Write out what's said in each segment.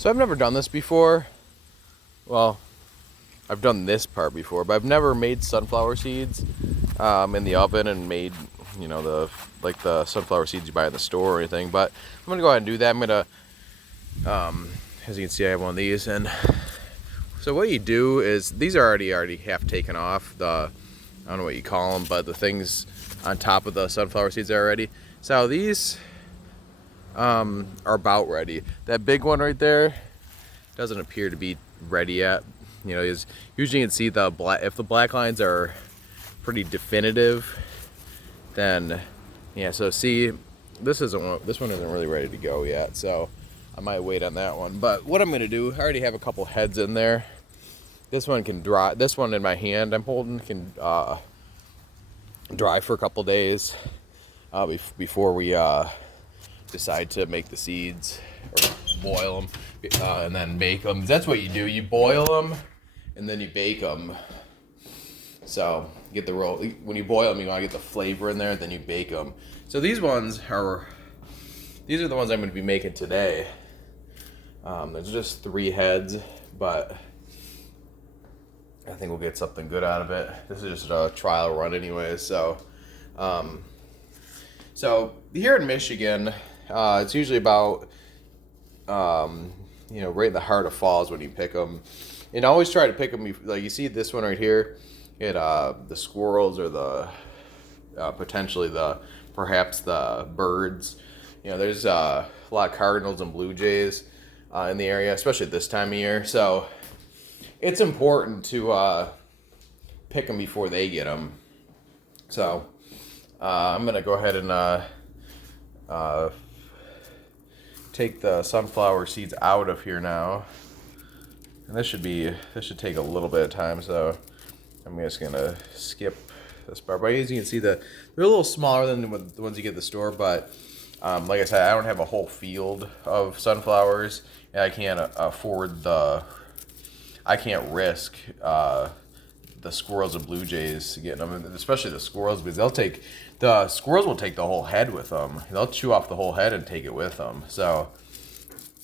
So I've never done this before. Well, I've done this part before, but I've never made sunflower seeds in the oven and made, the sunflower seeds you buy in the store or anything. But I'm gonna go ahead and do that. I'm gonna, as you can see, I have one of these, and so what you do is these are already half taken off. I don't know what you call them, but the things on top of the sunflower seeds are ready. So these are about ready. That big one right there doesn't appear to be ready yet. Is usually you can see the black. If the black lines are pretty definitive, then yeah. So see, this one isn't really ready to go yet. So I might wait on that one. But what I'm gonna do, I already have a couple heads in there. This one can dry. This one in my hand I'm holding can dry for a couple days before we decide to make the seeds or boil them and then bake them. That's what you do. You boil them and then you bake them. So you get the roll. When you boil them, you want to get the flavor in there. Then you bake them. So these are the ones I'm going to be making today. There's just 3 heads, but I think we'll get something good out of it. This is just a trial run anyway. So here in Michigan, it's usually about, right in the heart of falls when you pick them. And always try to pick them, like you see this one right here, the squirrels or perhaps the birds. There's a lot of cardinals and blue jays in the area, especially this time of year. So it's important to pick them before they get them. So I'm going to go ahead and take the sunflower seeds out of here now. And this should take a little bit of time, so I'm just going to skip this part. But as you can see, they're a little smaller than the ones you get at the store, but like I said, I don't have a whole field of sunflowers, and I can't risk the squirrels and blue jays getting them, especially the squirrels, because the squirrels will take the whole head with them. They'll chew off the whole head and take it with them. So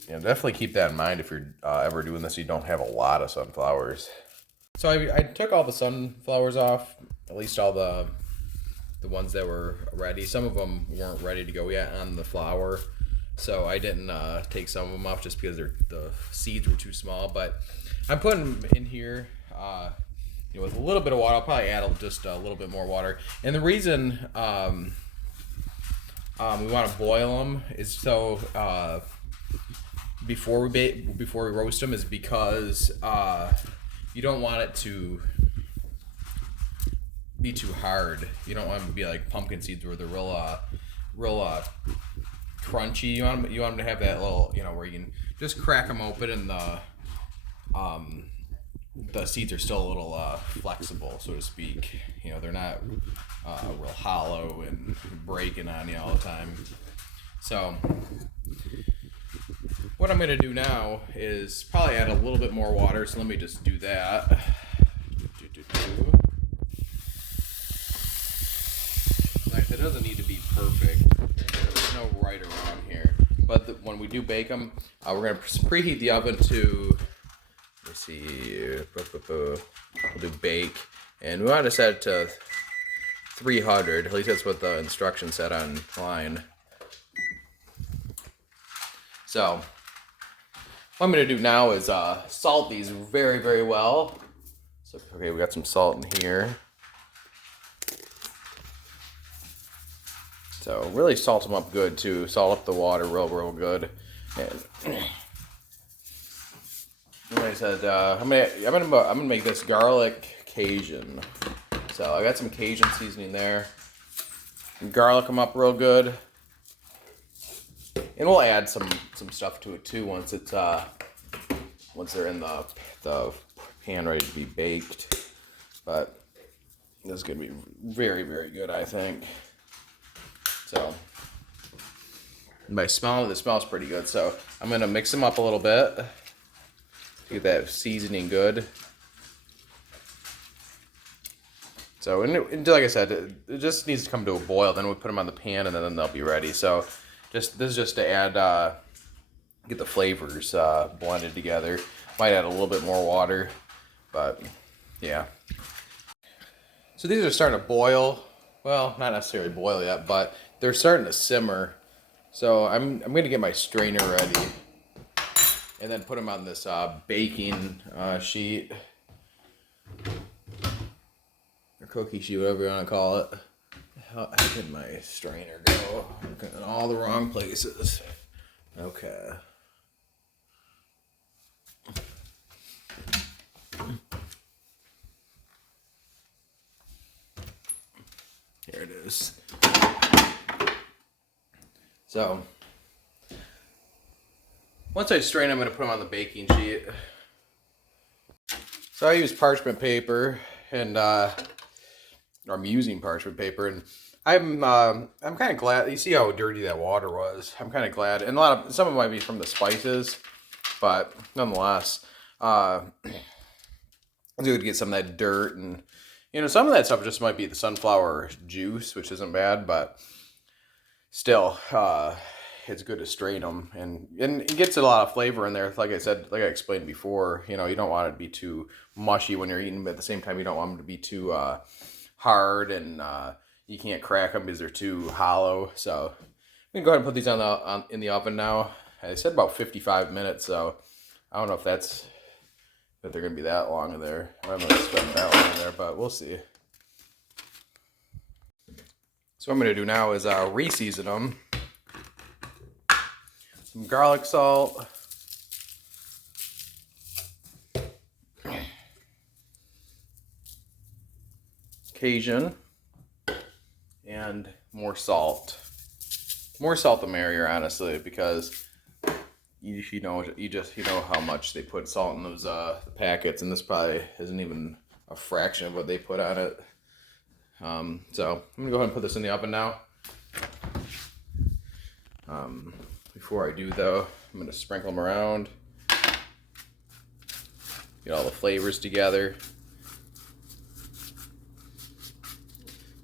definitely keep that in mind if you're ever doing this. You don't have a lot of sunflowers. So I took all the sunflowers off, at least all the ones that were ready. Some of them weren't ready to go yet on the flower, so I didn't take some of them off just because the seeds were too small. But I'm putting them in here with a little bit of water. I'll probably add just a little bit more water. And the reason we want to boil them is so before we roast them is because you don't want it to be too hard. You don't want them to be like pumpkin seeds where they're real crunchy. You want them to have that little, where you can just crack them open and the seeds are still a little flexible, so to speak. They're not real hollow and breaking on you all the time. So what I'm going to do now is probably add a little bit more water, so let me just do that. It doesn't need to be perfect. There's no right or wrong here. But when we do bake them, we're going to preheat the oven to, let's see, we'll do bake. And we want to set it to 300. At least that's what the instructions said online. So what I'm going to do now is salt these very, very well. So, okay, we got some salt in here. So really salt them up good too. Salt up the water real good. And like I said, I'm gonna make this garlic Cajun. So I got some Cajun seasoning there. Garlic them up real good. And we'll add some stuff to it too once they're in the pan ready to be baked. But this is gonna be very, very good, I think. So by smelling it, it smells pretty good. So I'm gonna mix them up a little bit to get that seasoning good. So and like I said, it just needs to come to a boil. Then we put them on the pan, and then they'll be ready. So this is just to add get the flavors blended together. Might add a little bit more water, but yeah. So these are starting to boil. Well, not necessarily boil yet, but they're starting to simmer. So I'm gonna get my strainer ready, and then put them on this baking sheet, or cookie sheet, whatever you want to call it. How did my strainer go? Looking in all the wrong places. Okay. Here it is. So, once I strain, I'm going to put them on the baking sheet. So I use parchment paper, and or I'm using parchment paper, and I'm kind of glad. You see how dirty that water was. I'm kind of glad, and some of it might be from the spices, but nonetheless, it's good to get some of that dirt, and some of that stuff just might be the sunflower juice, which isn't bad, but still, it's good to strain them, and it gets a lot of flavor in there. Like I said, like I explained before, you don't want it to be too mushy when you're eating, but at the same time, you don't want them to be too hard, and you can't crack them because they're too hollow. So I'm gonna go ahead and put these in the oven now. I said about 55 minutes, so I don't know if they're gonna be that long in there. I don't know if spend that long in there, but we'll see. So what I'm gonna do now is re-season them. Some garlic salt. Cajun. And more salt. More salt the merrier, honestly, because you know how much they put salt in those packets, and this probably isn't even a fraction of what they put on it. So I'm gonna go ahead and put this in the oven now. Before I do though, I'm gonna sprinkle them around, get all the flavors together,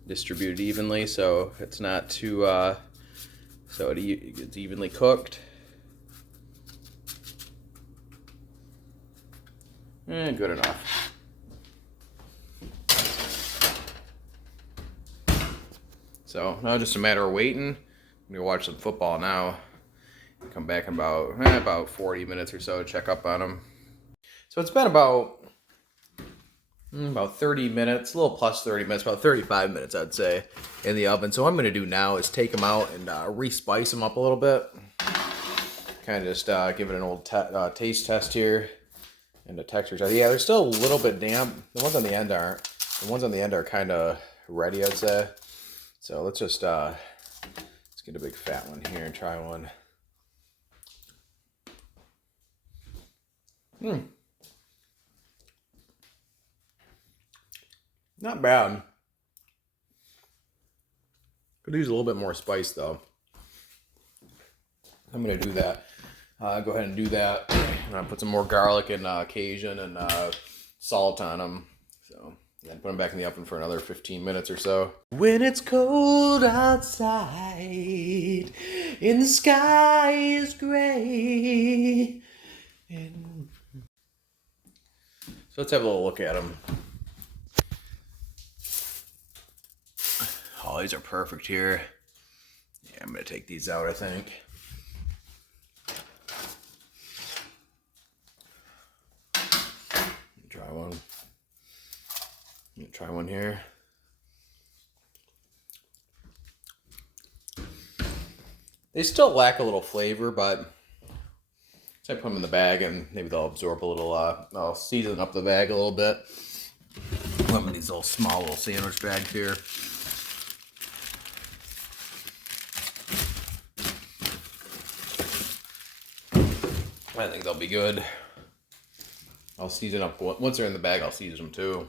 distribute it evenly so it's not too so it gets evenly cooked. Good enough. So now just a matter of waiting. I'm gonna watch some football now. Come back in about 40 minutes or so to check up on them. So it's been about 30 minutes, a little plus 30 minutes, about 35 minutes I'd say, in the oven. So what I'm gonna do now is take them out and re-spice them up a little bit. Kind of just give it an old taste test here. And the texture. Yeah, they're still a little bit damp. The ones on the end aren't. The ones on the end are kind of ready, I'd say. So let's just let's get a big fat one here and try one. Not bad. Could use a little bit more spice though. I'm gonna do that. Go ahead and do that. And I'll put some more garlic and Cajun and salt on them. So, and put them back in the oven for another 15 minutes or so. When it's cold outside and the sky is gray. So let's have a little look at them. Oh, these are perfect here. Yeah, I'm gonna take these out, I think. Try one. I'm gonna try one here. They still lack a little flavor, but so I put them in the bag and maybe they'll absorb a little, I'll season up the bag a little bit. Put them in these small little sandwich bags here. I think they'll be good. I'll season up, once they're in the bag, I'll season them too.